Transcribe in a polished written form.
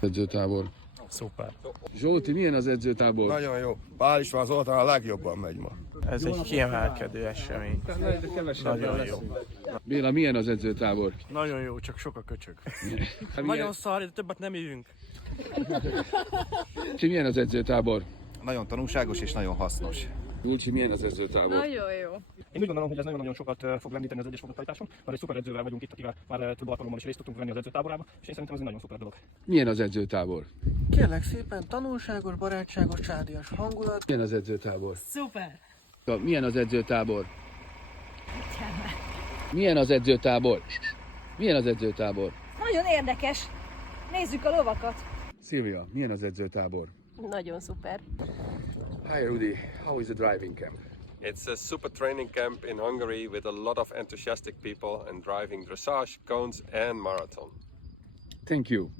Edzőtábor. Szuper. Zsolti, milyen az edzőtábor? Nagyon jó. Pál István Zoltán a legjobban megy ma. Ez egy kiemelkedő esemény. Nagyon jó. Béla, milyen az edzőtábor? Nagyon jó, csak sok a köcsög. Nagyon szar, de többet nem írünk. Milyen az edzőtábor? Nagyon tanulságos és nagyon hasznos. Julcsi, milyen az edzőtábor? Nagyon jó. Én úgy gondolom, hogy ez nagyon-nagyon sokat fog lendíteni az egyes foglalkozáson, mert egy szuper edzővel vagyunk itt, akivel már több alkalommal is részt tudtunk venni az edzőtáborában, és én szerintem ez egy nagyon szuper dolog. Milyen az edzőtábor? Kérlek szépen, tanulságos, barátságos, csádias hangulat. Milyen az edzőtábor? Szuper. Milyen az edzőtábor? Milyen az edzőtábor? Milyen az edzőtábor? Nagyon érdekes. Nézzük a lovakat. Szilvia, milyen az edzőtábor? Nagyon szuper. Hi Rudi, how is the driving camp? It's a super training camp in Hungary with a lot of enthusiastic people and driving dressage, cones and marathon. Thank you.